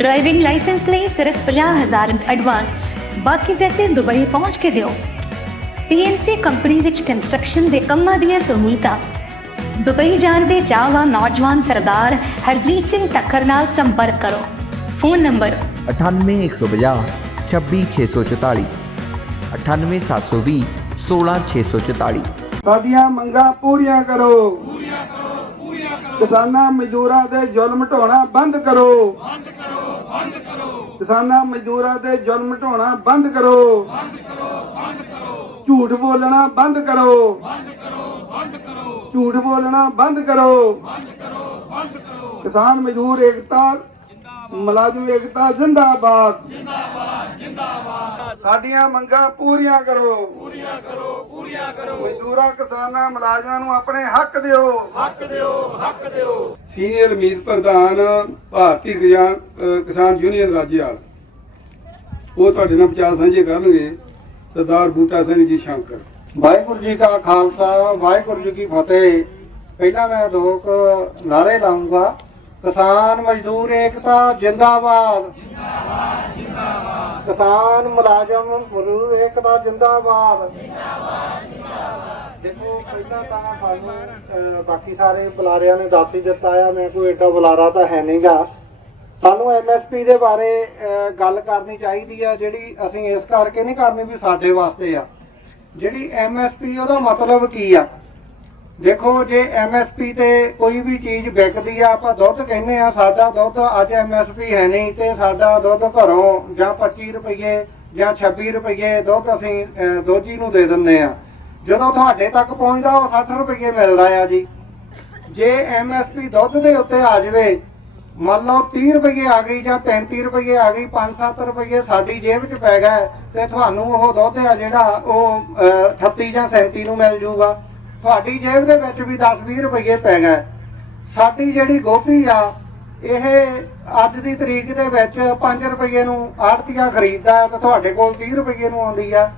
Driving licence ਲਈ ਸਿਰਫ 50000 advance ਬਾਕੀ ਪੈਸੇ ਦੁਬਈ ਪਹੁੰਚ ਕੇ ਦਿਓ। TNC ਕੰਪਨੀ ਵਿੱਚ ਕੰਸਟਰਕਸ਼ਨ ਦੇ ਕੰਮਾਂ ਦੀਆਂ ਸਹੂਲਤਾਂ ਦੁਬਈ ਜਾਣ ਦੇ ਚਾਹਵਾਨ ਨੌਜਵਾਨ ਸਰਦਾਰ ਹਰਜੀਤ ਸਿੰਘ ਤੱਕਰ ਨਾਲ ਸੰਪਰਕ ਕਰੋ। ਫੋਨ ਨੰਬਰ 98150 26644 98720 16644 ਸਾਡੀਆਂ ਮੰਗਾਂ ਪੂਰੀਆਂ ਕਰੋ। ਪੂਰੀਆਂ ਕਰੋ ਪੂਰੀਆਂ ਕਰੋ। ਕਿਸਾਨਾਂ ਮਜ਼ਦੂਰਾਂ ਦੇ ਜ਼ੁਲਮ ਢਾਉਣਾ ਬੰਦ ਕਰੋ। ਬੰਦ ਬੰਦ ਕਰੋ। ਕਿਸਾਨਾਂ ਮਜ਼ਦੂਰਾਂ ਦੇ ਜ਼ੁਲਮ ਢਾਉਣਾ ਬੰਦ ਕਰੋ। ਬੰਦ ਕਰੋ ਬੰਦ ਕਰੋ। ਝੂਠ ਬੋਲਣਾ ਬੰਦ ਕਰੋ। ਬੰਦ ਕਰੋ ਬੰਦ ਕਰੋ। ਝੂਠ ਬੋਲਣਾ ਬੰਦ ਕਰੋ। ਬੰਦ ਕਰੋ ਬੰਦ ਕਰੋ। ਕਿਸਾਨ ਮਜ਼ਦੂਰ ਏਕਤਾ ਮੁਲਾਜ਼ਮ ਏਕਤਾ ਜਿੰਦਾਬਾਦ। ਜਿੰਦਾਬਾਦ ਜਿੰਦਾਬਾਦ। ਸਾਡੀਆਂ ਮੰਗਾਂ ਪੂਰੀਆਂ ਕਰੋ। ਮਜ਼ਦੂਰਾਂ ਕਿਸਾਨਾਂ ਮੁਲਾਜ਼ਮਾਂ ਨੂੰ ਆਪਣੇ ਹੱਕ ਦਿਓ। ਹੱਕ ਦਿਓ ਹੱਕ ਦਿਓ। ਸੀਨੀਅਰ ਮੀਤ ਪ੍ਰਧਾਨ ਭਾਰਤੀ ਕਿਸਾਨ ਯੂਨੀਅਨ ਰਾਜਿਆਲ ਉਹ ਤੁਹਾਡੇ ਨਾਲ ਵਿਚਾਰ ਸਾਂਝੇ ਕਰਨਗੇ। ਸਰਦਾਰ ਬੂਟਾ ਸਿੰਘ ਜੀ ਸ਼ੰਕਰ। ਵਾਹਿਗੁਰੂ ਜੀ ਕਾ ਖਾਲਸਾ ਵਾਹਿਗੁਰੂ ਜੀ ਕੀ ਫਤਿਹ। ਪਹਿਲਾਂ ਮੈਂ ਦੋ ਕੁ ਨਾਰੇ ਲਾਉਂਗਾ ਕਿਸਾਨ ਮਜ਼ਦੂਰ ਏਕਤਾ ਜਿੰਦਾਬਾਦ। ਜਿੰਦਾਬਾਦ ਜਿੰਦਾਬਾਦ ਕਿਸਾਨ ਮੁਲਾਜ਼ਮ ਮਜ਼ਦੂਰ ਏਕਤਾ ਜਿੰਦਾਬਾਦ। ਦੇਖੋ, ਪਹਿਲਾਂ ਤਾਂ ਸਾਨੂੰ ਬਾਕੀ ਸਾਰੇ ਬੁਲਾਰਿਆਂ ਨੇ ਦੱਸ ਹੀ ਦਿੱਤਾ ਆ, ਮੈਂ ਕੋਈ ਏਡਾ ਬੁਲਾਰਾ ਤਾਂ ਹੈ ਨਹੀਂਗਾ ਸਾਨੂੰ ਐਮਐਸਪੀ ਦੇ ਬਾਰੇ ਗੱਲ ਕਰਨੀ ਚਾਹੀਦੀ ਆ, ਜਿਹੜੀ ਅਸੀਂ ਇਸ ਕਰਕੇ ਨਹੀਂ ਕਰਨੀ ਵੀ ਸਾਡੇ ਵਾਸਤੇ ਆ। ਜਿਹੜੀ ਐਮਐਸਪੀ ਉਹਦਾ ਮਤਲਬ ਕੀ ਆ? ਦੇਖੋ ਜੇ ਐਮਐਸਪੀ ਤੇ ਕੋਈ ਵੀ ਚੀਜ਼ ਵਿਕਦੀ ਆ ਆਪਾਂ ਦੁੱਧ ਕਹਿੰਦੇ ਆ ਸਾਡਾ ਦੁੱਧ ਅੱਜ ਐਮਐਸਪੀ ਹੈ ਨਹੀਂ ਤੇ ਸਾਡਾ ਦੁੱਧ ਘਰੋਂ ਜਾਂ 25 ਰੁਪਏ ਜਾਂ 26 ਰੁਪਏ ਦੁੱਧ ਅਸੀਂ ਦੋਜੀ ਨੂੰ ਦੇ ਦਿੰਦੇ ਆ। ਜਦੋਂ ਤੁਹਾਡੇ ਤੱਕ ਪਹੁੰਚਦਾ ਉਹ 60 ਰੁਪਏ ਮਿਲਦਾ ਆ ਜੀ। ਜੇ ਐਮਐਸਪੀ ਦੁੱਧ ਦੇ ਉੱਤੇ ਆ ਜਾਵੇ ਮੰਨ ਲਓ 30 ਰੁਪਏ ਆ ਗਈ ਜਾਂ 35 ਰੁਪਏ ਆ ਗਈ 5-7 ਰੁਪਏ ਸਾਡੀ ਜੇਬ 'ਚ ਪੈ ਗਿਆ ਤੇ ਤੁਹਾਨੂੰ ਉਹ ਦੁੱਧ ਆ ਜਿਹੜਾ ਉਹ ਅਹ, 38 ਜਾਂ 37 ਨੂੰ ਮਿਲ ਜੂਗਾ ਤੁਹਾਡੀ ਜੇਬ ਦੇ ਵਿੱਚ ਵੀ 10-20 ਰੁਪਏ ਪੈ ਗਏ। ਸਾਡੀ ਜਿਹੜੀ ਗੋਭੀ ਆ, ਇਹ ਅੱਜ ਦੀ ਤਰੀਕ ਦੇ ਵਿੱਚ 5 ਰੁਪਏ ਨੂੰ ਆੜਤੀਆ ਖਰੀਦਦਾ ਤੇ ਤੁਹਾਡੇ ਕੋਲ 30 ਰੁਪਏ ਨੂੰ ਆਉਂਦੀ ਆ।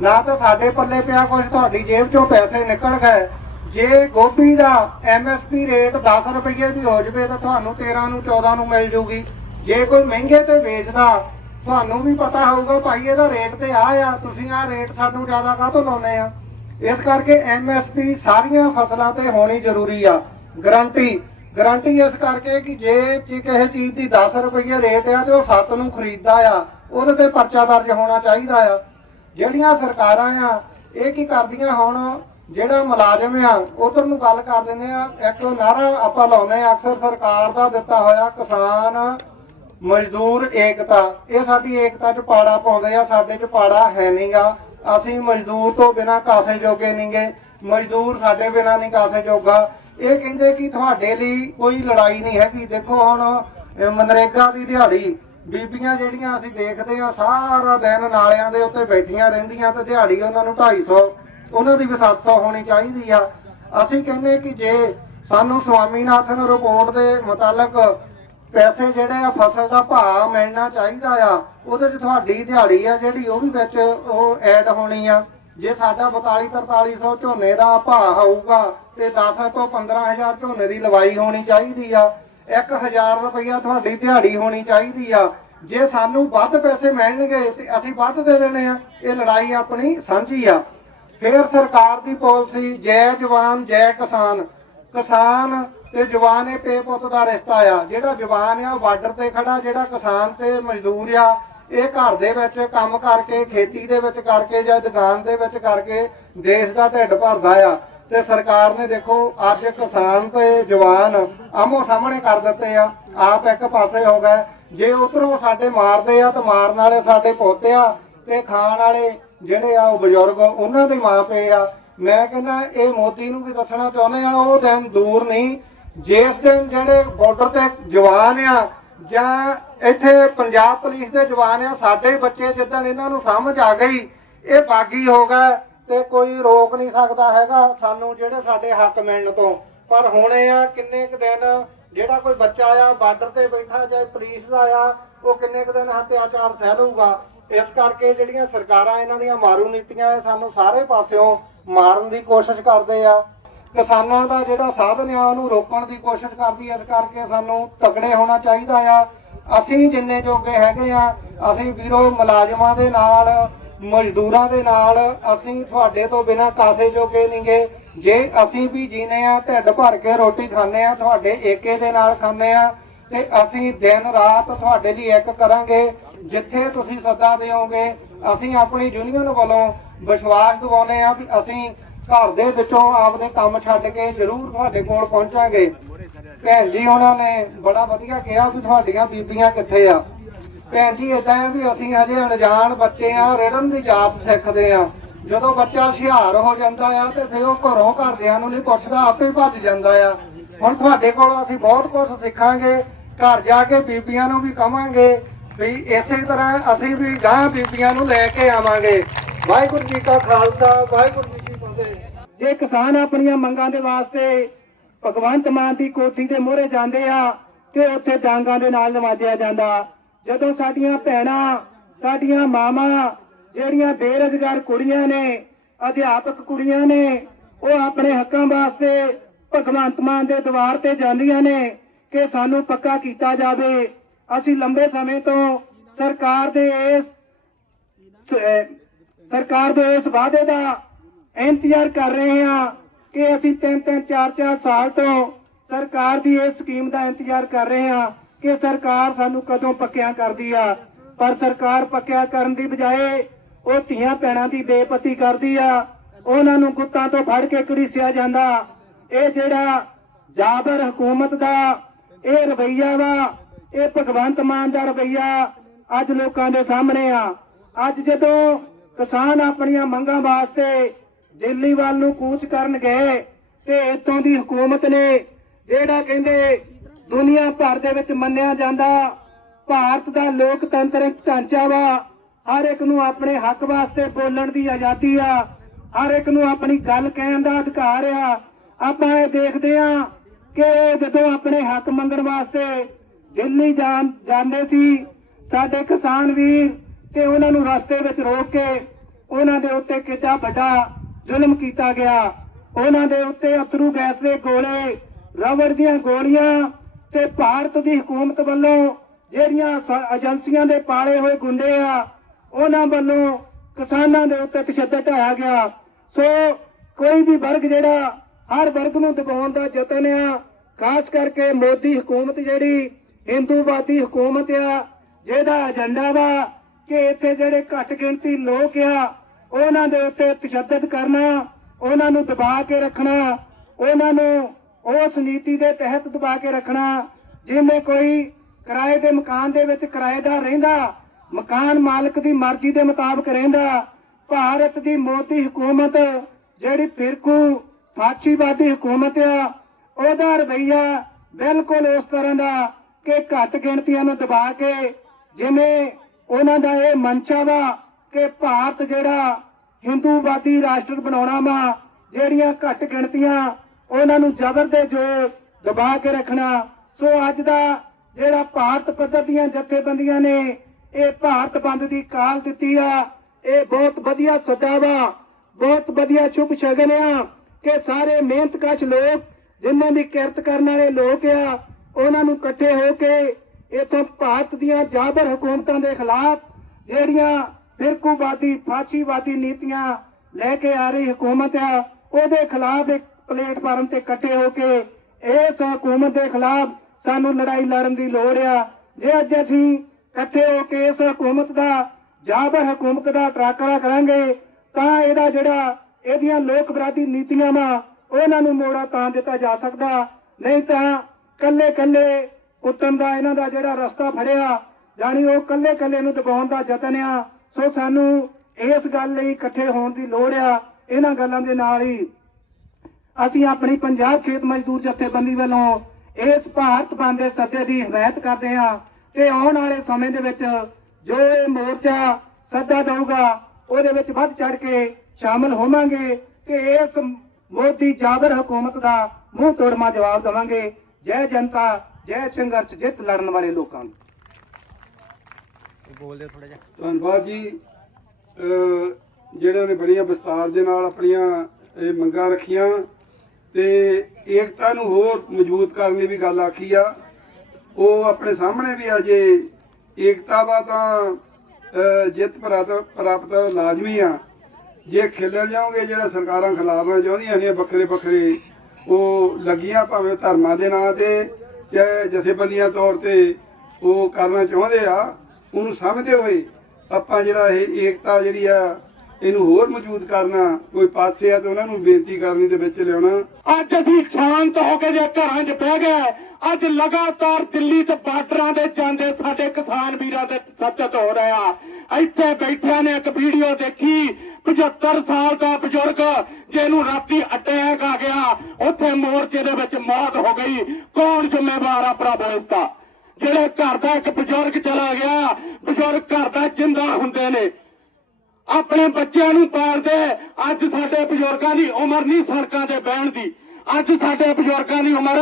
ਨਾ ਤਾਂ ਸਾਡੇ ਪੱਲੇ ਪਿਆ ਕੁਝ ਤੁਹਾਡੀ ਜੇਬ ਚੋਂ ਪੈਸੇ ਨਿਕਲ ਗਏ। ਜੇ ਗੋਭੀ ਦਾ ਐਮਐਸਪੀ ਰੇਟ 10 ਰੁਪਏ ਵੀ ਹੋ ਜਵੇ ਤਾਂ ਤੁਹਾਨੂੰ 13 ਨੂੰ 14 ਨੂੰ ਮਿਲ ਜੂਗੀ। ਜੇ ਕੋਈ ਮਹਿੰਗੇ ਤੇ ਵੇਚਦਾ, ਤੁਹਾਨੂੰ ਵੀ ਪਤਾ ਹੋਊਗਾ ਭਾਈ ਇਹਦਾ ਰੇਟ ਤੇ ਆ ਆ, ਤੁਸੀਂ ਆ ਰੇਟ ਸਾਨੂੰ ਜ਼ਿਆਦਾ ਕਾਹ ਤੋਂ ਲਾਉਂਦੇ ਆ? ਇਸ ਕਰਕੇ ਐਮਐਸਪੀ ਸਾਰੀਆਂ ਫਸਲਾਂ ਤੇ ਹੋਣੀ ਜ਼ਰੂਰੀ ਆ। ਗਰੰਟੀ ਗਰੰਟੀ ਇਸ ਕਰਕੇ ਕਿ ਜੇ ਕਿਸੇ ਚੀਜ਼ ਦੀ 10 ਰੁਪਏ ਰੇਟ ਆ ਤੇ ਉਹ 7 ਨੂੰ ਖਰੀਦਦਾ ਆ, ਉਹਦੇ ਤੇ ਪਰਚਾ ਦਰਜ ਹੋਣਾ ਚਾਹੀਦਾ ਆ। ਜਿਹੜੀਆਂ ਸਰਕਾਰਾਂ ਆ, ਇਹ ਕੀ ਕਰਦੀਆਂ ਹੁਣ? ਜਿਹੜਾ ਮੁਲਾਜ਼ਮ ਆ, ਉਧਰ ਨੂੰ ਗੱਲ ਕਰ ਦਿੰਦੇ ਆ, ਇੱਕ ਨਾਰਾ ਆਪਾਂ ਲਾਉਂਦੇ ਆ, ਅਕਸਰ ਸਰਕਾਰ ਦਾ ਦਿੱਤਾ ਹੋਇਆ ਕਿਸਾਨ ਮਜ਼ਦੂਰ ਏਕਤਾ। ਇਹ ਸਾਡੀ ਏਕਤਾ ਚ ਪਾੜਾ ਪਾਉਂਦੇ ਆ, ਸਾਡੇ ਚ ਪਾੜਾ ਹੈ ਨਹੀਂਗਾ ਅਸੀਂ ਮਜ਼ਦੂਰ ਤੋਂ ਬਿਨਾ ਕਾਸੇ ਜੋਗੇ ਨਹੀਂਗੇ, ਮਜ਼ਦੂਰ ਸਾਡੇ ਬਿਨਾ ਨਹੀਂ ਕਾਸੇ ਜੋਗਾ। ਇਹ ਕਹਿੰਦੇ ਕਿ ਤੁਹਾਡੇ ਲਈ ਕੋਈ ਲੜਾਈ ਨਹੀਂ ਹੈਗੀ। ਦੇਖੋ ਹੁਣ ਮਨਰੇਗਾ ਦੀ ਦਿਹਾੜੀ, ਬੀਬੀਆਂ ਜਿਹੜੀਆਂ ਅਸੀਂ ਦੇਖਦੇ ਆ, ਸਾਰਾ ਦਿਨ ਨਾਲਿਆਂ ਦੇ ਉੱਤੇ ਬੈਠੀਆਂ ਰਹਿੰਦੀਆਂ ਤੇ ਦਿਹਾੜੀ ਉਹਨਾਂ ਨੂੰ 250 ਉਹਨਾਂ ਦੀ ਵੀ 700 ਹੋਣੀ ਚਾਹੀਦੀ ਆ। ਅਸੀਂ ਕਹਿੰਦੇ ਕਿ ਜੇ ਸਾਨੂੰ ਸਵਾਮੀਨਾਥਨ ਰਿਪੋਰਟ ਦੇ ਮੁਤਾਲਕ ਪੈਸੇ ਜਿਹੜੇ ਆ, ਫਸਲ ਦਾ ਭਾਅ ਮਿਲਣਾ ਚਾਹੀਦਾ ਆ, ਉਹਦੇ 'ਚ ਤੁਹਾਡੀ ਦਿਹਾੜੀ ਆ ਜਿਹੜੀ, ਉਹ ਵੀ ਵਿੱਚ ਉਹ ਐਡ ਹੋਣੀ ਆ। ਜੇ ਸਾਡਾ 42 4300 ਝੋਨੇ ਦਾ ਭਾਅ ਹੋਊਗਾ, ਤੇ 10 ਤੋਂ 15000 ਝੋਨੇ ਦੀ ਲਵਾਈ ਹੋਣੀ ਚਾਹੀਦੀ ਆ। 1000 ਰੁਪਇਆ ਤੁਹਾਡੀ ਦਿਹਾੜੀ ਹੋਣੀ ਚਾਹੀਦੀ ਆ। ਜੇ ਸਾਨੂੰ ਵੱਧ ਪੈਸੇ ਮਿਲਣਗੇ, ਤੇ ਅਸੀਂ ਵੱਧ ਦੇ ਦੇਣੇ ਆ। ਇਹ ਲੜਾਈ ਆਪਣੀ ਸਾਂਝੀ ਆ। ਫਿਰ ਸਰਕਾਰ ਦੀ ਪਾਲਿਸੀ, ਜੈ ਜਵਾਨ, ਜੈ ਕਿਸਾਨ। ਕਿਸਾਨ ਤੇ ਜਵਾਨ ਇਹ ਪੇ ਪੁੱਤ ਦਾ ਰਿਸ਼ਤਾ ਆ। ਜਿਹੜਾ ਜਵਾਨ ਆ ਬਾਰਡਰ ਤੇ ਖੜਾ, ਜਿਹੜਾ ਕਿਸਾਨ ਤੇ ਮਜ਼ਦੂਰ ਆ, ਇਹ ਘਰ ਦੇ ਵਿੱਚ ਕੰਮ ਕਰਕੇ, ਖੇਤੀ ਦੇ ਵਿੱਚ ਕਰਕੇ ਜਾਂ ਦੁਕਾਨ ਦੇ ਵਿੱਚ ਕਰਕੇ ਦੇਸ਼ ਦਾ ਢਿੱਡ ਭਰਦਾ ਆ। ਤੇ ਸਰਕਾਰ ਨੇ ਦੇਖੋ, ਅੱਜ ਕਿਸਾਨ ਤੇ ਜਵਾਨ ਆਮੋ ਸਾਹਮਣੇ ਕਰ ਦਿੱਤੇ ਆ। ਆਪ ਇੱਕ ਪਾਸੇ ਹੋ ਗਏ। ਜੇ ਉਧਰੋਂ ਸਾਡੇ ਮਾਰਦੇ ਆ, ਤਾਂ ਮਾਰਨ ਵਾਲੇ ਸਾਡੇ ਪੋਤੇ ਆ, ਤੇ ਖਾਣ ਵਾਲੇ ਜਿਹੜੇ ਆ, ਉਹ ਬਜ਼ੁਰਗ, ਉਹਨਾਂ ਦੇ ਮਾਂ ਪਏ ਆ। ਮੈਂ ਕਹਿੰਦਾ, ਇਹ ਮੋਦੀ ਨੂੰ ਵੀ ਦੱਸਣਾ ਚਾਹੁੰਦੇ ਆ, ਉਹ ਦਿਨ ਦੂਰ ਨਹੀਂ। ਜਿਸ ਦਿਨ ਜਿਹੜੇ ਬਾਰਡਰ ਤੇ ਜਵਾਨ ਆ, ਜਾਂ ਇੱਥੇ ਪੰਜਾਬ ਪੁਲਿਸ ਦੇ ਜਵਾਨ ਆ, ਸਾਡੇ ਬੱਚੇ ਜਿੱਦਾਂ ਇਹਨਾਂ ਨੂੰ ਸਮਝ ਆ ਗਈ, ਇਹ ਬਾਗੀ ਹੋ ਗਏ ਤੇ ਕੋਈ ਰੋਕ ਨਹੀਂ ਸਕਦਾ ਹੈਗਾ ਸਾਨੂੰ ਜਿਹੜੇ ਸਾਡੇ ਹੱਕ ਮਿਲਣ ਤੋਂ। ਪਰ ਹੁਣ ਇਹ ਆ, ਕਿੰਨੇ ਕੁ ਦਿਨ ਜਿਹੜਾ ਕੋਈ ਬੱਚਾ ਆ ਬਾਰਡਰ ਤੇ ਬੈਠਾ ਜਾਂ ਪੁਲਿਸ ਦਾ ਆ, ਉਹ ਕਿੰਨੇ ਕੁ ਦਿਨ ਅਤਿਆਚਾਰ ਸਹਿ ਇਸ ਕਰਕੇ ਜਿਹੜੀਆਂ ਸਰਕਾਰਾਂ ਇਹਨਾਂ ਦੀਆਂ ਮਾਰੂ ਨੀਤੀਆਂ ਸਾਨੂੰ ਸਾਰੇ ਪਾਸਿਓਂ ਮਾਰਨ ਦੀ ਕੋਸ਼ਿਸ਼ ਕਰਦੇ ਆ। ਕਿਸਾਨਾਂ ਦਾ ਜਿਹੜਾ ਸਾਧਨ ਆ, ਉਹਨੂੰ ਰੋਕਣ ਦੀ ਕੋਸ਼ਿਸ਼ ਕਰਦੀ ਐ ਇਸ ਕਰਕੇ ਸਾਨੂੰ ਤਕੜੇ ਹੋਣਾ ਚਾਹੀਦਾ ਆ। ਅਸੀਂ ਜਿੰਨੇ ਜੋਗੇ ਹੈਗੇ ਆ, ਅਸੀਂ ਵੀਰੋ ਮੁਲਾਜ਼ਮਾਂ ਦੇ ਨਾਲ, ਮਜ਼ਦੂਰਾਂ ਦੇ ਨਾਲ, ਅਸੀਂ ਤੁਹਾਡੇ ਤੋਂ ਬਿਨਾ ਕਾਸੇ ਜੋਗੇ ਨਹੀਂਗੇ। ਜੇ ਅਸੀਂ ਵੀ ਜੀਨੇ ਆ, ਢਿੱਡ ਭਰ ਕੇ ਰੋਟੀ ਖਾਂਦੇ ਆ, ਤੁਹਾਡੇ ਏਕੇ ਦੇ ਨਾਲ ਖਾਂਦੇ ਆ, ਤੇ ਅਸੀਂ ਦਿਨ ਰਾਤ ਤੁਹਾਡੇ ਲਈ ਇੱਕ ਕਰਾਂਗੇ। ਜਿੱਥੇ ਤੁਸੀਂ ਸੱਦਾ ਦਿਓਗੇ, ਅਸੀਂ ਆਪਣੀ ਯੂਨੀਅਨ ਵੱਲੋਂ ਵਿਸ਼ਵਾਸ ਦਿਵਾਉਂਦੇ ਆ ਵੀ ਅਸੀਂ ਘਰ ਦੇ ਵਿੱਚੋਂ ਆਪਦੇ ਕੰਮ ਛੱਡ ਕੇ ਜ਼ਰੂਰ ਤੁਹਾਡੇ ਕੋਲ ਪਹੁੰਚਾਂਗੇ। ਭੈਣ ਜੀ, ਉਹਨਾਂ ਨੇ ਬੜਾ ਵਧੀਆ ਕਿਹਾ ਵੀ ਤੁਹਾਡੀਆਂ ਬੀਬੀਆਂ ਕਿੱਥੇ ਆ। ਭੈਣ ਜੀ ਇਦਾਂ ਹੈ ਵੀ ਅਸੀਂ ਹਜੇ ਅਣਜਾਣ ਬੱਚੇ ਆ, ਰੜਨ ਦੀ ਜਾਤ ਸਿੱਖਦੇ ਆ। ਜਦੋਂ ਬੱਚਾ ਹੁਸ਼ਿਆਰ ਹੋ ਜਾਂਦਾ ਆ ਤੇ ਫਿਰ ਉਹ ਘਰੋਂ ਘਰਦਿਆਂ ਨੂੰ ਨਹੀਂ ਪੁੱਛਦਾ, ਆਪੇ ਭੱਜ ਜਾਂਦਾ ਆ। ਹੁਣ ਤੁਹਾਡੇ ਕੋਲੋਂ ਅਸੀਂ ਬਹੁਤ ਕੁਝ ਸਿੱਖਾਂਗੇ, ਘਰ ਜਾ ਕੇ ਬੀਬੀਆਂ ਨੂੰ ਵੀ ਕਵਾਂਗੇ ਵੀ ਇਸੇ ਤਰ੍ਹਾਂ ਅਸੀਂ ਵੀ ਗਾਂ ਬੀਬੀਆਂ ਨੂੰ ਲੈ ਕੇ ਆਵਾਂਗੇ। ਵਾਹਿਗੁਰੂ ਜੀ ਕਾ ਖਾਲਸਾ, ਵਾਹਿਗੁਰੂ ਜੇ ਕਿਸਾਨ ਆਪਣੀਆਂ ਮੰਗਾਂ ਦੇ ਵਾਸਤੇ ਭਗਵੰਤ ਮਾਨ ਦੀ ਕੋਠੀ ਦੇ ਮੋਹਰੇ ਜਾਂਦੇ ਆ, ਤੇ ਉੱਥੇ ਡਾਂਗਾਂ ਦੇ ਨਾਲ ਨਵਾਜਿਆ ਜਾਂਦਾ। ਜਦੋਂ ਸਾਡੀਆਂ ਭੈਣਾਂ, ਸਾਡੀਆਂ ਮਾਵਾਂ, ਜਿਹੜੀਆਂ ਬੇਰੁਜ਼ਗਾਰ ਕੁੜੀਆਂ ਨੇ, ਅਧਿਆਪਕ ਕੁੜੀਆਂ ਨੇ, ਉਹ ਆਪਣੇ ਹੱਕਾਂ ਵਾਸਤੇ ਭਗਵੰਤ ਮਾਨ ਦੇ ਦਵਾਰ ਤੇ ਜਾਂਦੀਆਂ ਨੇ ਕਿ ਸਾਨੂੰ ਪੱਕਾ ਕੀਤਾ ਜਾਵੇ। ਅਸੀਂ ਲੰਬੇ ਸਮੇਂ ਤੋਂ ਸਰਕਾਰ ਦੇ ਇਸ ਸਰਕਾਰ ਦੇ ਇਸ ਵਾਅਦੇ ਦਾ ਇੰਤਜ਼ਾਰ ਕਰ ਰਹੇ ਹਾਂ ਕਿ ਅਸੀਂ ਤਿੰਨ ਤਿੰਨ, ਚਾਰ ਚਾਰ ਸਾਲ ਤੋਂ ਸਰਕਾਰ ਦੀ ਇਸ ਸਕੀਮ ਦਾ ਇੰਤਜ਼ਾਰ ਕਰ ਰਹੇ ਹਾਂ ਕਿ ਸਰਕਾਰ ਸਾਨੂੰ ਕਦੋਂ ਪੱਕਿਆ ਕਰਦੀ ਆ। ਪਰ ਸਰਕਾਰ ਪੱਕਿਆ ਕਰਨ ਦੀ ਬਜਾਏ ਉਹ ਧੀਆਂ ਭੈਣਾਂ ਦੀ ਬੇਪਤੀ ਕਰਦੀ ਆ। ਉਹਨਾਂ ਨੂੰ ਗੁੱਤਾਂ ਤੋਂ ਫੜ ਕੇ ਘੜੀਸਿਆ ਜਾਂਦਾ। ਇਹ ਜਿਹੜਾ ਜਾਬਰ ਹਕੂਮਤ ਦਾ ਇਹ ਰਵਈਆ ਵਾ, ਇਹ ਭਗਵੰਤ ਮਾਨ ਦਾ ਰਵਈਆ ਅੱਜ ਲੋਕਾਂ ਦੇ ਸਾਹਮਣੇ ਆ। ਅੱਜ ਜਦੋਂ ਕਿਸਾਨ ਆਪਣੀਆਂ ਮੰਗਾਂ ਵਾਸਤੇ ਦਿੱਲੀ ਵੱਲ ਨੂੰ ਕੂਚ ਕਰਨ ਗਏ ਤੇ ਇੱਥੋਂ ਦੀ ਹਕੂਮਤ ਨੇ ਜਿਹੜਾ ਕਹਿੰਦੇ ਦੁਨੀਆ ਭਰ ਦੇ ਵਿੱਚ ਮੰਨਿਆ ਜਾਂਦਾ, ਭਾਰਤ ਦਾ ਲੋਕਤੰਤਰਿਕ ਢਾਂਚਾ ਵਾ, ਹਰ ਇੱਕ ਨੂੰ ਆਪਣੇ ਹੱਕ ਵਾਸਤੇ ਬੋਲਣ ਦੀ ਆਜ਼ਾਦੀ ਆ, ਹਰ ਇੱਕ ਨੂੰ ਆਪਣੀ ਗੱਲ ਕਹਿਣ ਦਾ ਅਧਿਕਾਰ ਆ। ਆਪਾਂ ਇਹ ਦੇਖਦੇ ਆ ਕਿ ਇਹ ਜਦੋਂ ਆਪਣੇ ਹੱਕ ਮੰਗਣ ਵਾਸਤੇ ਦਿੱਲੀ ਜਾਣ, ਜਾਂਦੇ ਸੀ, ਸਾਡੇ ਕਿਸਾਨ ਵੀਰ ਤੇ ਉਹਨਾਂ ਨੂੰ ਰਸਤੇ ਵਿੱਚ ਰੋਕ ਕੇ ਉਹਨਾਂ ਦੇ ਉੱਤੇ ਕਿੱਡਾ ਵੱਡਾ ਜ਼ੁਲਮ ਕੀਤਾ ਗਿਆ। ਉਹਨਾਂ ਦੇ ਉੱਤੇ ਅਥਰੂ ਗੈਸ ਦੇ ਗੋਲੇ ਰਬੜ ਦੀਆਂ ਗੋਲੀਆਂ ਤੇ ਭਾਰਤ ਦੀ ਹਕੂਮਤ ਵੱਲੋਂ ਜਿਹੜੀਆਂ ਏਜੰਸੀਆਂ ਦੇ ਪਾਲੇ ਹੋਏ ਗੁੰਡੇ ਆ, ਉਹਨਾਂ ਵੱਲੋਂ ਕਿਸਾਨਾਂ ਦੇ ਉੱਤੇ ਤਸ਼ੱਦਦ ਢਾਇਆ ਗਿਆ। ਸੋ ਕੋਈ ਵੀ ਵਰਗ ਜਿਹੜਾ, ਹਰ ਵਰਗ ਨੂੰ ਦਬਾਉਣ ਦਾ ਯਤਨ ਆ। ਖਾਸ ਕਰਕੇ ਮੋਦੀ ਹਕੂਮਤ ਜਿਹੜੀ, ਹਿੰਦੂਵਾਦੀ ਹਕੂਮਤ ਆ, ਜਿਹਦਾ ਏਜੰਡਾ ਵਾ ਕਿ ਇੱਥੇ ਜਿਹੜੇ ਘੱਟ ਗਿਣਤੀ ਲੋਕ ਆ ਉਹਨਾਂ ਦੇ ਉੱਤੇ ਤਸ਼ੱਦਦ ਕਰਨਾ, ਉਹਨਾਂ ਨੂੰ ਦਬਾ ਕੇ ਰੱਖਣਾ, ਉਹਨਾਂ ਨੂੰ ਉਸ ਨੀਤੀ ਦੇ ਤਹਿਤ ਦਬਾ ਕੇ ਰੱਖਣਾ, ਜਿਵੇਂ ਕੋਈ ਕਿਰਾਏ ਦੇ ਮਕਾਨ ਦੇ ਵਿੱਚ ਕਿਰਾਏਦਾਰ ਰਹਿੰਦਾ, ਮਕਾਨ ਮਾਲਕ ਦੀ ਮਰਜ਼ੀ ਦੇ ਮੁਤਾਬਕ ਰਹਿੰਦਾ, ਭਾਰਤ ਦੀ ਮੋਦੀ ਹਕੂਮਤ ਜਿਹੜੀ ਫਿਰਕੂ, ਫਾਸ਼ੀਵਾਦੀ ਹਕੂਮਤ ਆ, ਉਹਦਾ ਰਵਈਆ ਬਿਲਕੁਲ ਉਸ ਤਰ੍ਹਾਂ ਦਾ ਕਿ ਘੱਟ ਗਿਣਤੀਆਂ ਨੂੰ ਦਬਾ ਕੇ, ਜਿਵੇਂ ਉਹਨਾਂ ਦਾ ਇਹ ਮਨਸ਼ਾ ਵਾ ਕਿ ਭਾਰਤ ਜਿਹੜਾ ਹਿੰਦੂਵਾਦੀ ਰਾਸ਼ਟਰ ਬਣਾਉਣਾ ਵਾ, ਜਿਹੜੀਆਂ ਘੱਟ ਗਿਣਤੀਆਂ, ਉਹਨਾਂ ਨੂੰ ਜ਼ਬਰ ਦੇ ਜ਼ੋਰ ਦਬਾ ਕੇ ਰੱਖਣਾ। ਸੋ ਅੱਜ ਦਾ ਜਿਹੜਾ ਭਾਰਤ ਪੱਧਰ ਦੀਆਂ ਜਥੇਬੰਦੀਆਂ ਨੇ ਇਹ ਭਾਰਤ ਬੰਦ ਦੀ ਕਾਲ ਦਿੱਤੀ ਆ, ਇਹ ਬਹੁਤ ਵਧੀਆ ਸੱਦਾ ਵਾ, ਬਹੁਤ ਵਧੀਆ ਸ਼ੁਭ ਸ਼ਗਨ ਆ ਕਿ ਸਾਰੇ ਮਿਹਨਤਕਸ਼ ਲੋਕ, ਜਿਨ੍ਹਾਂ ਦੀ ਕਿਰਤ ਕਰਨ ਵਾਲੇ ਲੋਕ ਆ, ਉਹਨਾਂ ਨੂੰ ਇਕੱਠੇ ਹੋ ਕੇ ਇਥੋਂ ਭਾਰਤ ਦੀਆਂ ਜਾਬਰ ਹਕੂਮਤਾਂ ਦੇ ਖਿਲਾਫ ਜਿਹੜੀਆਂ ਫਿਰਕੂਵਾਦੀ ਫਾਸ਼ੀਵਾਦੀ ਨੀਤੀਆਂ ਲੈ ਕੇ ਆ ਰਹੀ ਹਕੂਮਤ ਆ, ਉਹਦੇ ਖਿਲਾਫ ਇੱਕ ਪਲੇਟਫਾਰਮ ਤੇ ਇਕੱਠੇ ਹੋ ਕੇ ਇਸ ਹਕੂਮਤ ਦੇ ਖਿਲਾਫ ਸਾਨੂੰ ਲੜਾਈ ਲੜਨ ਦੀ ਲੋੜ ਆ। ਜੇ ਅੱਜ ਅਸੀਂ ਇਕੱਠੇ ਹੋ ਕੇ ਇਸ ਹਕੂਮਤ ਦਾ, ਜਾਬਰ ਹਕੂਮਤ ਦਾ ਟਰਾਕਰਾ ਕਰਾਂਗੇ, ਤਾਂ ਇਹਦਾ ਜਿਹੜਾ ਇਹਦੀਆਂ ਲੋਕ ਵਿਰਾਧੀ ਨੀਤੀਆਂ ਵਾ, ਉਹਨਾਂ ਨੂੰ ਮੋੜਾ ਤਾਂ ਦਿੱਤਾ ਜਾ ਸਕਦਾ। ਨਹੀਂ ਤਾਂ ਕੱਲੇ ਕੱਲੇ ਕੁੱਟਣ ਦਾ ਇਹਨਾਂ ਦਾ ਜਿਹੜਾ ਰਸਤਾ ਫੜਿਆ, ਜਾਣੀ ਉਹ ਕੱਲੇ ਕੱਲੇ ਨੂੰ ਦਬਾਉਣ ਦਾ ਯਤਨ ਆ ਸੋ ਸਾਨੂੰ ਇਸ ਗੱਲ ਲਈ ਇਕੱਠੇ ਹੋਣ ਦੀ ਲੋੜ ਆ, ਇਹਨਾਂ ਗੱਲਾਂ ਦੇ ਨਾਲ ਹੀ ਅਸੀਂ ਆਪਣੀ ਪੰਜਾਬ ਖੇਤ ਮਜ਼ਦੂਰ ਜਥੇਬੰਦੀ ਵੱਲੋਂ ਇਸ ਭਾਰਤ ਬੰਦ ਦੇ ਸੱਦੇ ਦੀ ਹਮਾਇਤ ਕਰਦੇ ਹਾਂ ਤੇ ਆਉਣ ਵਾਲੇ ਸਮੇਂ ਦੇ ਵਿੱਚ ਜੋ ਇਹ ਮੋਰਚਾ ਸੱਦਾ ਦਊਗਾ, ਉਹਦੇ ਵਿੱਚ ਵੱਧ ਚੜ ਕੇ ਸ਼ਾਮਲ ਹੋਵਾਂਗੇ ਤੇ ਇਸ ਮੋਦੀ ਜਾਬਰ ਹਕੂਮਤ ਦਾ ਮੂੰਹ ਤੋੜਮਾ ਜਵਾਬ ਦੇਵਾਂਗੇ। ਜੈ ਜਨਤਾ, ਜੈ ਸੰਘਰਸ਼, ਜਿੱਤ ਲੜਨ ਵਾਲੇ ਲੋਕਾਂ ਨੂੰ। ਧੰਨਵਾਦ ਜੀ। ਅਹ ਜਿਹੜੇ ਨੇ ਬੜੀਆਂ ਵਿਸਤਾਰ ਦੇ ਨਾਲ ਆਪਣੀਆਂ ਇਹ ਮੰਗਾਂ ਰੱਖੀਆਂ ਤੇ ਏਕਤਾ ਨੂੰ ਹੋਰ ਮਜ਼ਬੂਤ ਕਰਨ ਦੀ ਵੀ ਗੱਲ ਆਖੀ ਆ। ਉਹ ਆਪਣੇ ਸਾਹਮਣੇ ਵੀ ਅਜੇ ਏਕਤਾ ਵਾ ਤਾਂ ਜਿੱਤ ਪ੍ਰਾਪਤ ਪ੍ਰਾਪਤ ਲਾਜ਼ਮੀ ਆ। ਜੇ ਖੇਲਣ ਜਾਓਗੇ, ਜਿਹੜਾ ਸਰਕਾਰਾਂ ਖਿਲਾਰਨਾ ਚਾਹੁੰਦੀਆਂ ਨੇ ਵੱਖਰੇ ਵੱਖਰੇ, ਉਹ ਲੱਗੀਆਂ ਭਾਵੇਂ ਧਰਮਾਂ ਦੇ ਨਾਂ ਤੇ, ਚਾਹੇ ਜਥੇਬੰਦੀਆਂ ਤੌਰ ਤੇ ਉਹ ਕਰਨਾ ਚਾਹੁੰਦੇ ਆ। ਉਹਨੂੰ ਸਮਝਦੇ ਹੋਏ ਆਪਾਂ ਜਿਹੜਾ ਇਹ ਏਕਤਾ ਜਿਹੜੀ ਆ, ਇਹਨੂੰ ਹੋਰ ਮਜ਼ਬੂਤ ਕਰਨਾ, ਕੋਈ ਪਾਸੇ ਆ ਤੇ ਉਹਨਾਂ ਨੂੰ ਬੇਨਤੀ ਕਰਨੀ ਦੇ ਵਿੱਚ ਲਿਆਉਣਾ। ਅੱਜ ਅਸੀਂ ਸ਼ਾਂਤ ਹੋ ਕੇ ਜੇ ਘਰਾਂ 'ਚ ਬਹਿ ਗਏ, ਅੱਜ ਲਗਾਤਾਰ ਦਿੱਲੀ ਤੇ ਬਾਰਡਰਾਂ ਦੇ ਜਾਂਦੇ ਸਾਡੇ ਕਿਸਾਨ ਵੀਰਾਂ ਦੇ ਸੱਚਤ ਹੋ ਰਿਹਾ ਇੱਥੇ ਬੈਠਿਆਂ ਨੇ ਇੱਕ ਵੀਡੀਓ ਦੇਖੀ 75 ਸਾਲ ਦਾ ਬਜ਼ੁਰਗ, ਜਿਹਨੂੰ ਰਾਤੀ ਅਟੈਕ ਆ ਗਿਆ, ਉੱਥੇ ਮੋਰਚੇ ਦੇ ਵਿੱਚ ਮੌਤ ਹੋ ਗਈ। ਕੌਣ ਜ਼ਿੰਮੇਵਾਰ ਆ ਭਰਾਵੋ ਇਸ ਦਾ ਜਿਹੜੇ ਘਰ ਦਾ ਇੱਕ ਬਜ਼ੁਰਗ ਚਲਾ ਗਿਆ, ਬਜ਼ੁਰਗ ਘਰ ਦਾ ਜਿੰਦਾ ਹੁੰਦੇ ਨੇ। ਆਪਣੇ ਬੱਚਿਆਂ ਨੂੰ ਪਾਲਦੇ, ਅੱਜ ਸਾਡੇ ਬਜ਼ੁਰਗਾਂ ਦੀ ਉਮਰ ਨਹੀਂ ਸੜਕਾਂ ਤੇ ਬਹਿਣ ਦੀ। ਅੱਜ ਸਾਡੇ ਬਜ਼ੁਰਗਾਂ ਦੀ ਉਮਰ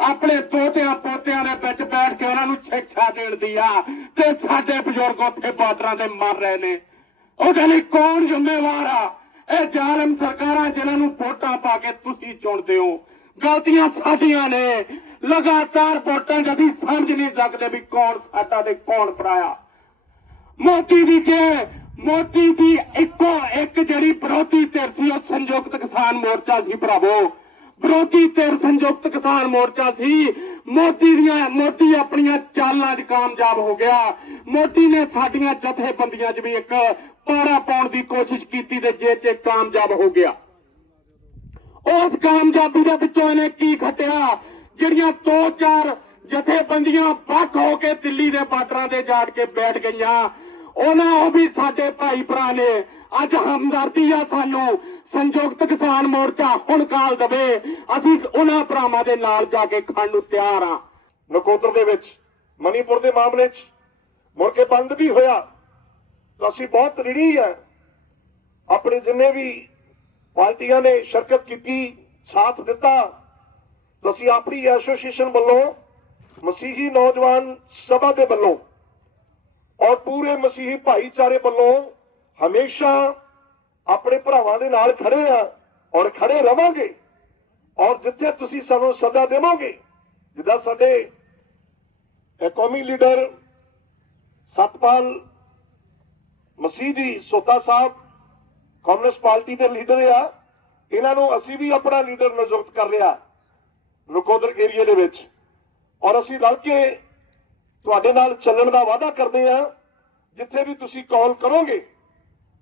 ਆਪਣੇ ਦੋਤਿਆਂ ਪੋਤਿਆਂ ਦੇ ਵਿੱਚ ਬੈਠ ਕੇ ਉਹਨਾਂ ਨੂੰ ਸਿੱਖਿਆ ਦੇਣ ਦੀ ਆ। ਤੇ ਸਾਡੇ ਬਜ਼ੁਰਗ ਉੱਥੇ ਬਾਰਡਰਾਂ ਤੇ ਮਰ ਰਹੇ ਨੇ। ਉਹ ਕਹਿੰਦੇ, ਕੌਣ ਜ਼ਿੰਮੇਵਾਰ ਆ? ਇਹ ਜ਼ਾਲਮ ਸਰਕਾਰਾਂ ਜਿਨ੍ਹਾਂ ਨੂੰ ਵੋਟਾਂ ਪਾ ਕੇ ਤੁਸੀਂ ਚੁਣਦੇ ਹੋ। ਗਲਤੀਆਂ ਸਾਡੀਆਂ ਨੇ। ਲਗਾਤਾਰ ਵੋਟਾਂ 'ਚ ਅਸੀਂ ਸਮਝ ਨਹੀਂ ਸਕਦੇ ਵੀ ਕੌਣ ਸਾਡਾ ਤੇ ਕੌਣ ਪਰਾਇਆ ਮੋਦੀ ਦੀ ਜੇ, ਮੋਦੀ ਦੀ ਇੱਕੋ ਇੱਕ ਜਿਹੜੀ ਵਿਰੋਧੀ ਧਿਰ ਸੀ, ਉਹ ਸੰਯੁਕਤ ਕਿਸਾਨ ਮੋਰਚਾ ਸੀ, ਭਰਾਵੋ। ਵਿਰੋਧੀ ਧਿਰ ਸੰਯੁਕਤ ਕਿਸਾਨ ਮੋਰਚਾ ਸੀ। ਮੋਦੀ ਦੀਆਂ, ਮੋਦੀ ਆਪਣੀਆਂ ਚਾਲਾਂ 'ਚ ਕਾਮਯਾਬ ਹੋ ਗਿਆ। ਮੋਦੀ ਨੇ ਸਾਡੀਆਂ ਜਥੇਬੰਦੀਆਂ 'ਚ ਵੀ ਇੱਕ ਪਾੜਾ ਪਾਉਣ ਦੀ ਕੋਸ਼ਿਸ਼ ਕੀਤੀ ਤੇ ਜੇ 'ਚ ਕਾਮਯਾਬ ਹੋ ਗਿਆ। ਉਸ ਕਾਮਯਾਬੀ ਦੇ ਵਿੱਚੋਂ ਇਹਨੇ ਕੀ ਖੱਟਿਆ? ਜਿਹੜੀਆਂ ਦੋ ਚਾਰ ਜਥੇਬੰਦੀਆਂ ਵੱਖ ਹੋ ਕੇ ਦਿੱਲੀ ਦੇ ਬਾਰਡਰਾਂ ਤੇ ਜਾ ਕੇ ਬੈਠ ਗਈਆਂ, ਉਹਨਾਂ ਉਹ ਵੀ ਸਾਡੇ ਭਾਈ ਭਰਾ ਨੇ। ਅੱਜ ਹਮਦਰਦੀ ਆ ਸਾਨੂੰ, ਸੰਯੁਕਤ ਕਿਸਾਨ ਮੋਰਚਾ ਹੁਣ ਕਾਲ ਦਵੇ। ਅਸੀਂ ਉਹਨਾਂ ਭਰਾਵਾਂ ਦੇ ਨਾਲ ਜਾ ਕੇ ਖੜਨ ਨੂੰ ਤਿਆਰ ਆ। ਨਕੋਦਰ ਦੇ ਵਿੱਚ, ਮਨੀਪੁਰ ਦੇ ਮਾਮਲੇ 'ਚ ਮੁੜ ਕੇ ਬੰਦ ਵੀ ਹੋਇਆ। ਅਸੀਂ ਬਹੁਤ ਰਿੜੀ ਹੈ ਆਪਣੇ ਜਿੰਨੇ ਵੀ ਪਾਰਟੀਆਂ ਨੇ ਸ਼ਰਕਤ ਕੀਤੀ, ਸਾਥ ਦਿੱਤਾ। ਅਸੀਂ ਆਪਣੀ ਐਸੋਸੀਏਸ਼ਨ ਵੱਲੋਂ ਮਸੀਹੀ ਨੌਜਵਾਨ ਸਭਾ ਦੇ ਵੱਲੋਂ ਔਰ ਪੂਰੇ ਮਸੀਹੀ ਭਾਈਚਾਰੇ ਵੱਲੋਂ ਹਮੇਸ਼ਾ ਆਪਣੇ ਭਰਾਵਾਂ ਦੇ ਨਾਲ ਖੜੇ ਆ ਔਰ ਖੜੇ ਰਵਾਂਗੇ ਔਰ ਜਿੱਥੇ ਤੁਸੀਂ ਸਾਨੂੰ ਸੱਦਾ ਦੇਵੋਗੇ, ਜਿੱਦਾਂ ਸਾਡੇ ਕੌਮੀ ਲੀਡਰ ਸਤਪਾਲ ਮਸੀਹ ਜੀ ਸੋਤਾ ਸਾਹਿਬ ਕਾਂਗਰਸ ਪਾਰਟੀ ਦੇ ਲੀਡਰ ਆ। ਇਹਨਾਂ ਨੂੰ ਅਸੀਂ ਵੀ ਆਪਣਾ ਲੀਡਰ ਨਿਯੁਕਤ ਕਰ ਲਿਆ ਨਕੋਦਰ ਏਰੀਆ ਦੇ ਵਿੱਚ। ਔਰ ਅਸੀਂ ਰਲ ਕੇ ਤੁਹਾਡੇ ਨਾਲ ਚੱਲਣ ਦਾ ਵਾਅਦਾ ਕਰਦੇ ਆ ਜਿੱਥੇ ਵੀ ਤੁਸੀਂ ਕਾਲ ਕਰੋਗੇ,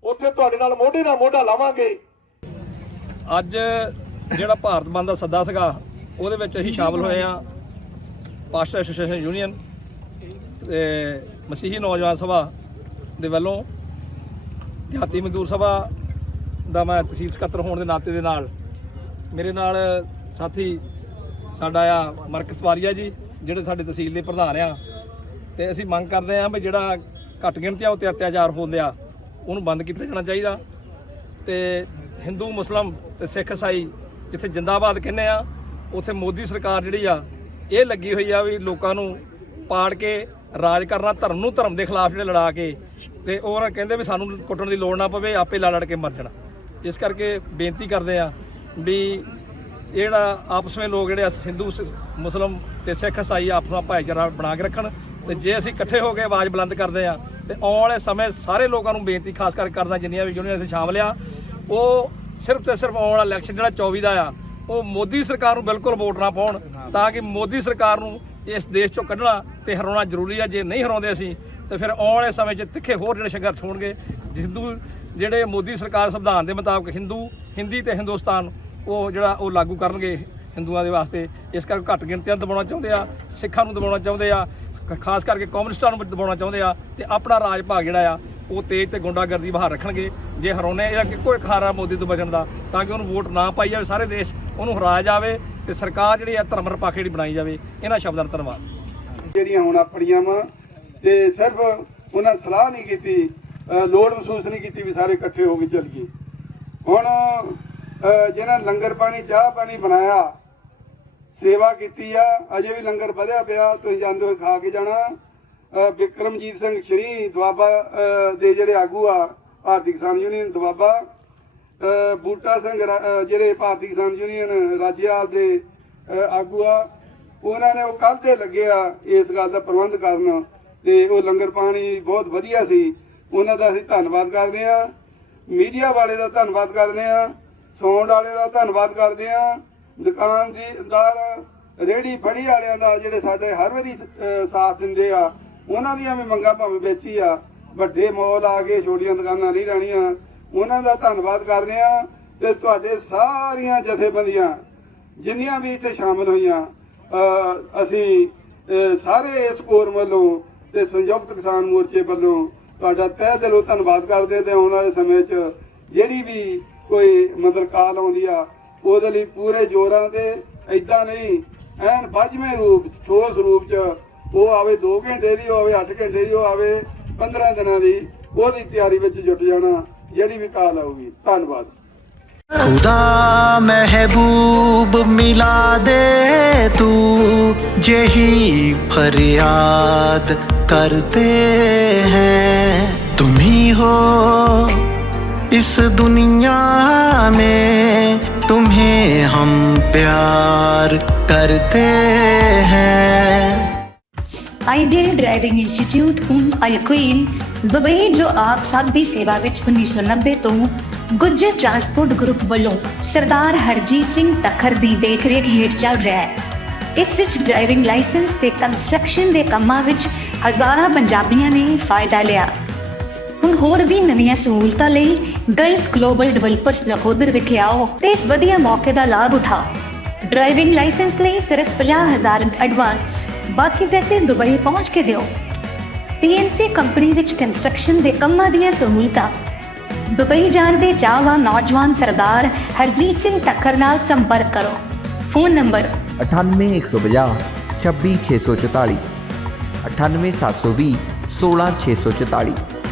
ਉੱਥੇ ਤੁਹਾਡੇ ਨਾਲ ਮੋਢੇ ਨਾਲ ਮੋਢਾ ਲਾਵਾਂਗੇ। ਅੱਜ ਜਿਹੜਾ ਭਾਰਤ ਬੰਦ ਦਾ ਸੱਦਾ ਸੀਗਾ, ਉਹਦੇ ਵਿੱਚ ਅਸੀਂ ਸ਼ਾਮਲ ਹੋਏ ਆ ਪਾਸਟਰ ਐਸੋਸੀਏਸ਼ਨ ਯੂਨੀਅਨ ਤੇ ਮਸੀਹੀ ਨੌਜਵਾਨ ਸਭਾ ਦੇ ਵੱਲੋਂ ਦਿਹਾਤੀ ਮਜ਼ਦੂਰ ਸਭਾ ਦਾ ਮੈਂ ਤਹਿਸੀਲ ਸਕੱਤਰ ਹੋਣ ਦੇ ਨਾਤੇ ਦੇ ਨਾਲ ਮੇਰੇ ਨਾਲ ਸਾਥੀ ਸਾਡਾ ਆ ਮਰਕਸ ਵਾਰੀਆ ਜੀ, ਜਿਹੜੇ ਸਾਡੇ ਤਹਿਸੀਲ ਦੇ ਪ੍ਰਧਾਨ ਆ। ਤੇ ਅਸੀਂ ਮੰਗ ਕਰਦੇ ਆ ਵੀ ਜਿਹੜਾ ਘੱਟ ਗਿਣਤੀਆਂ ਉੱਤੇ ਅਤਿਆਚਾਰ ਹੁੰਦੇ ਆ ਉਹਨੂੰ ਬੰਦ ਕੀਤਾ ਜਾਣਾ ਚਾਹੀਦਾ। ਤੇ ਹਿੰਦੂ, ਮੁਸਲਮ ਤੇ ਸਿੱਖ ਇਸਾਈ ਜਿੱਥੇ ਜਿੰਦਾਬਾਦ ਕਹਿੰਦੇ ਆ, ਉੱਥੇ ਮੋਦੀ ਸਰਕਾਰ ਜਿਹੜੀ ਆ, ਇਹ ਲੱਗੀ ਹੋਈ ਆ ਵੀ ਲੋਕਾਂ ਨੂੰ ਪਾੜ ਕੇ ਰਾਜ ਕਰਨਾ, ਧਰਮ ਨੂੰ ਧਰਮ ਦੇ ਖਿਲਾਫ ਜਿਹੜੇ ਲੜਾ ਕੇ ਤੇ ਉਹ ਕਹਿੰਦੇ ਵੀ ਸਾਨੂੰ ਕੁੱਟਣ ਦੀ ਲੋੜ ਨਾ ਪਵੇ, ਆਪੇ ਲੜ ਲੜ ਕੇ ਮਰ ਜਾਣਾ। ਇਸ ਕਰਕੇ ਬੇਨਤੀ ਕਰਦੇ ਆ ਵੀ ਇਹ ਜਿਹੜਾ ਆਪਸ ਵਿੱਚ ਲੋਕ ਜਿਹੜੇ ਹਿੰਦੂ, ਸ- ਮੁਸਲਮ ਤੇ ਸਿੱਖ ਇਸਾਈ ਆਪਸ ਵਿੱਚ ਭਾਈਚਾਰਾ ਬਣਾ ਕੇ ਰੱਖਣ ਤੇ ਜੇ ਅਸੀਂ ਇਕੱਠੇ ਹੋ ਕੇ ਆਵਾਜ਼ ਬੁਲੰਦ ਕਰਦੇ ਆ ਤੇ ਆਉਣ ਵਾਲੇ ਸਮੇਂ ਸਾਰੇ ਲੋਕਾਂ ਨੂੰ ਬੇਨਤੀ ਖਾਸ ਕਰਕੇ ਕਰਦਾ ਜਿੰਨੀਆਂ ਵੀ ਯੂਨੀਅਨ ਇੱਥੇ ਸ਼ਾਮਲ ਆ, ਉਹ ਸਿਰਫ ਤੇ ਸਿਰਫ ਆਉਣ ਵਾਲਾ ਇਲੈਕਸ਼ਨ ਜਿਹੜਾ 24 ਦਾ ਆ, ਉਹ ਮੋਦੀ ਸਰਕਾਰ ਨੂੰ ਬਿਲਕੁਲ ਵੋਟ ਨਾ ਪਾਉਣ ਤਾਂ ਕਿ ਮੋਦੀ ਸਰਕਾਰ ਨੂੰ ਇਸ ਦੇਸ਼ ਚੋਂ ਕੱਢਣਾ ਤੇ ਹਰਾਉਣਾ ਜ਼ਰੂਰੀ ਆ, ਜੇ ਨਹੀਂ ਹਰਾਉਂਦੇ ਅਸੀਂ ਤੇ ਫਿਰ ਆਉਣ ਵਾਲੇ ਸਮੇਂ 'ਚ ਤਿੱਖੇ ਹੋਰ ਜਿਹੜੇ ਸੰਘਰਸ਼ ਹੋਣਗੇ, ਹਿੰਦੂ ਜਿਹੜੇ ਮੋਦੀ ਸਰਕਾਰ ਸੰਵਿਧਾਨ ਦੇ ਮੁਤਾਬਕ ਹਿੰਦੂ ਹਿੰਦੀ ਤੇ ਹਿੰਦੁਸਤਾਨ ਉਹ ਜਿਹੜਾ ਉਹ ਲਾਗੂ ਕਰਨਗੇ ਹਿੰਦੂਆਂ ਦੇ ਵਾਸਤੇ, ਇਸ ਕਰਕੇ ਘੱਟ ਗਿਣਤੀਆਂ ਦਬਾਉਣਾ ਚਾਹੁੰਦੇ ਆ, ਸਿੱਖਾਂ ਨੂੰ ਦਬਾਉਣਾ ਚਾਹੁੰਦੇ ਆ ਖਾਸ ਕਰਕੇ ਕਮਿਊਨਿਸਟਾਂ ਨੂੰ ਦਬਾਉਣਾ ਚਾਹੁੰਦੇ ਆ ਤੇ ਆਪਣਾ ਰਾਜ ਭਾਗ ਜਿਹੜਾ ਆ, ਉਹ ਤੇਜ਼ ਤੇ ਗੁੰਡਾਗਰਦੀ ਬਾਹਰ ਰੱਖਣਗੇ। ਜੇ ਹਰਾਉਣੇ ਇਹਦਾ ਇੱਕੋ ਇੱਕ ਖਾਰਾ ਮੋਦੀ ਤੋਂ ਬਚਣ ਦਾ, ਤਾਂ ਕਿ ਉਹਨੂੰ ਵੋਟ ਨਾ ਪਾਈ ਜਾਵੇ ਸਾਰੇ ਦੇਸ਼, ਉਹਨੂੰ ਹਰਾਇਆ ਜਾਵੇ ਤੇ ਸਰਕਾਰ ਜਿਹੜੀ ਆ ਧਰਮ ਨਿਰਪੱਖ ਜਿਹੜੀ ਬਣਾਈ ਜਾਵੇ, ਇਹਨਾਂ ਸ਼ਬਦਾਂ ਦਾ ਧੰਨਵਾਦ। ਜਿਹੜੀਆਂ ਹੁਣ ਆਪਣੀਆਂ ਵਾ, ਤੇ ਸਿਰਫ ਉਹਨਾਂ ਸਲਾਹ ਨਹੀਂ ਕੀਤੀ ਲੋੜ ਮਹਿਸੂਸ ਨਹੀਂ ਕੀਤੀ ਵੀ ਸਾਰੇ ਇਕੱਠੇ ਹੋ ਕੇ ਚੱਲੀਏ ਹੁਣ ਜਿਹਨਾਂ ਲੰਗਰ ਪਾਣੀ ਚਾਹ ਪਾਣੀ ਬਣਾਇਆ ਸੇਵਾ ਕੀਤੀ ਆ ਅਜੇ ਵੀ ਲੰਗਰ ਵਧਿਆ ਪਿਆ ਤੁਸੀਂ ਜਾਂਦੇ ਹੋ ਖਾ ਕੇ ਜਾਣਾ। ਅ, ਵਿਕਰਮਜੀਤ ਸਿੰਘ ਸ਼੍ਰੀ ਦੁਆਬਾ ਦੇ ਜਿਹੜੇ ਆਗੂ ਆ ਭਾਰਤੀ ਕਿਸਾਨ ਯੂਨੀਅਨ ਦੁਆਬਾ ਬੂਟਾ ਸਿੰਘ ਜਿਹੜੇ ਭਾਰਤੀ ਕਿਸਾਨ ਯੂਨੀਅਨ ਰਾਜਿਆਲ ਦੇ ਆਗੂ ਆ ਉਹਨਾਂ ਨੇ ਉਹ ਕੱਲ ਤੇ ਲੱਗੇ ਆ ਇਸ ਗੱਲ ਦਾ ਪ੍ਰਬੰਧ ਕਰਨ। ਤੇ ਉਹ ਲੰਗਰ ਪਾਣੀ ਬਹੁਤ ਵਧੀਆ ਸੀ। ਉਹਨਾਂ ਦਾ ਅਸੀਂ ਧੰਨਵਾਦ ਕਰਦੇ ਹਾਂ। ਮੀਡੀਆ ਵਾਲੇ ਦਾ ਧੰਨਵਾਦ ਕਰਦੇ ਹਾਂ। ਸਾਊਂਡ ਵਾਲੇ ਦਾ ਧੰਨਵਾਦ ਕਰਦੇ ਹਾਂ। ਦੁਕਾਨ ਦੀ ਦਾਰ ਰੇੜੀ ਫੜੀ ਵਾਲਿਆਂ ਦਾ ਜਿਹੜੇ ਸਾਡੇ ਹਰ ਵਾਰੀ ਸਾਥ ਦਿੰਦੇ ਆ, ਉਹਨਾਂ ਦੀਆਂ ਵੀ ਮੰਗਾਂ ਭਾਵੇਂ ਵੇਚੀ ਆ। ਵੱਡੇ ਮੌਲ ਆ ਕੇ ਛੋਟੀਆਂ ਦੁਕਾਨਾਂ ਨਹੀਂ ਰਹਿਣੀਆਂ। ਉਹਨਾਂ ਦਾ ਧੰਨਵਾਦ ਕਰਦੇ ਆ ਤੇ ਤੁਹਾਡੇ ਸਾਰੀਆਂ ਜਥੇਬੰਦੀਆਂ, ਜਿੰਨੀਆਂ ਵੀ ਇੱਥੇ ਸ਼ਾਮਲ ਹੋਈਆਂ ਅਸੀਂ ਸਾਰੇ ਇਸ ਕੋਰ ਵੱਲੋਂ ਤੇ ਸੰਯੁਕਤ ਕਿਸਾਨ ਮੋਰਚੇ ਵੱਲੋਂ ਤੁਹਾਡਾ ਤਹਿ ਦਿਲੋਂ ਧੰਨਵਾਦ ਕਰਦੇ ਤੇ ਆਉਣ ਵਾਲੇ ਸਮੇਂ 'ਚ ਜਿਹੜੀ ਵੀ ਕੋਈ ਮਤਲਬ ਕਾਲ ਆਉਂਦੀ ਆ, ਉਹਦੇ ਲਈ ਪੂਰੇ ਜੋਰਾਂ ਤੇ ਐਦਾਂ ਨਹੀਂ, ਐਨ ਵੱਜਵੇਂ ਰੂਪ ਠੋਸ ਰੂਪ 'ਚ ਉਹ ਆਵੇ 2 ਘੰਟੇ ਦੀ ਹੋਵੇ 8 ਘੰਟੇ ਦੀ ਉਹ ਆਵੇ 15 ਦਿਨਾਂ ਦੀ, ਉਹਦੀ ਤਿਆਰੀ ਵਿੱਚ ਜੁਟ ਜਾਣਾ, ਜਿਹੜੀ ਵੀ ਕਾਲ ਆਊਗੀ। ਧੰਨਵਾਦ। खुदा महबूब मिला दे तू यही फरियाद करते हैं तुम ही हो इस दुनिया में तुम्हें हम प्यार करते हैं ਆਈਡੀਅਲ ਡਰਾਈਵਿੰਗ ਇੰਸਟੀਚਿਊਟ ਹੁਣ ਅਲਕੁਇਨ ਦੁਬਈ ਜੋ ਆਪ ਸਭ ਦੀ ਸੇਵਾ ਵਿੱਚ 1990 ਤੋਂ ਗੁੱਜਰ ਟਰਾਂਸਪੋਰਟ ਗਰੁੱਪ ਵੱਲੋਂ ਸਰਦਾਰ ਹਰਜੀਤ ਸਿੰਘ ਤਖਰ ਦੀ ਦੇਖਰੇਖ ਹੇਠ ਚੱਲ ਰਿਹਾ ਹੈ। ਇਸ ਵਿੱਚ ਡਰਾਈਵਿੰਗ ਲਾਇਸੈਂਸ ਤੇ ਕੰਸਟਰਕਸ਼ਨ ਦੇ ਕੰਮਾਂ ਵਿੱਚ ਹਜ਼ਾਰਾਂ ਪੰਜਾਬੀਆਂ ਨੇ ਫਾਇਦਾ ਲਿਆ। ਹੁਣ ਹੋਰ ਵੀ ਨਵੀਆਂ ਸਹੂਲਤਾਂ ਲਈ ਗਲਫ ਗਲੋਬਲ ਡਿਵੈਲਪਰਸ ਨਕੋਦਰ ਵਿਖੇ ਆਓ ਤੇ ਇਸ ਵਧੀਆ ਮੌਕੇ ਦਾ ਲਾਭ ਉਠਾਓ। ਡਰਾਈਵਿੰਗ ਲਾਇਸੈਂਸ ਲਈ ਸਿਰਫ 50000 ਐਡਵਾਂਸ ਬਾਕੀ ਪੈਸੇ ਦੁਬਈ ਪਹੁੰਚ ਕੇ ਦਿਓ। TNC ਕੰਪਨੀ ਵਿੱਚ ਕੰਸਟਰਕਸ਼ਨ ਦੇ ਕੰਮਾਂ ਦੀਆਂ ਸਹੂਲਤਾਂ ਦੁਬਈ ਜਾਣ ਦੇ ਚਾਹਵਾਨ ਨੌਜਵਾਨ ਸਰਦਾਰ ਹਰਜੀਤ ਸਿੰਘ ਤੱਕਰ ਨਾਲ ਸੰਪਰਕ ਕਰੋ। Phone number 98150 26644 98720 16644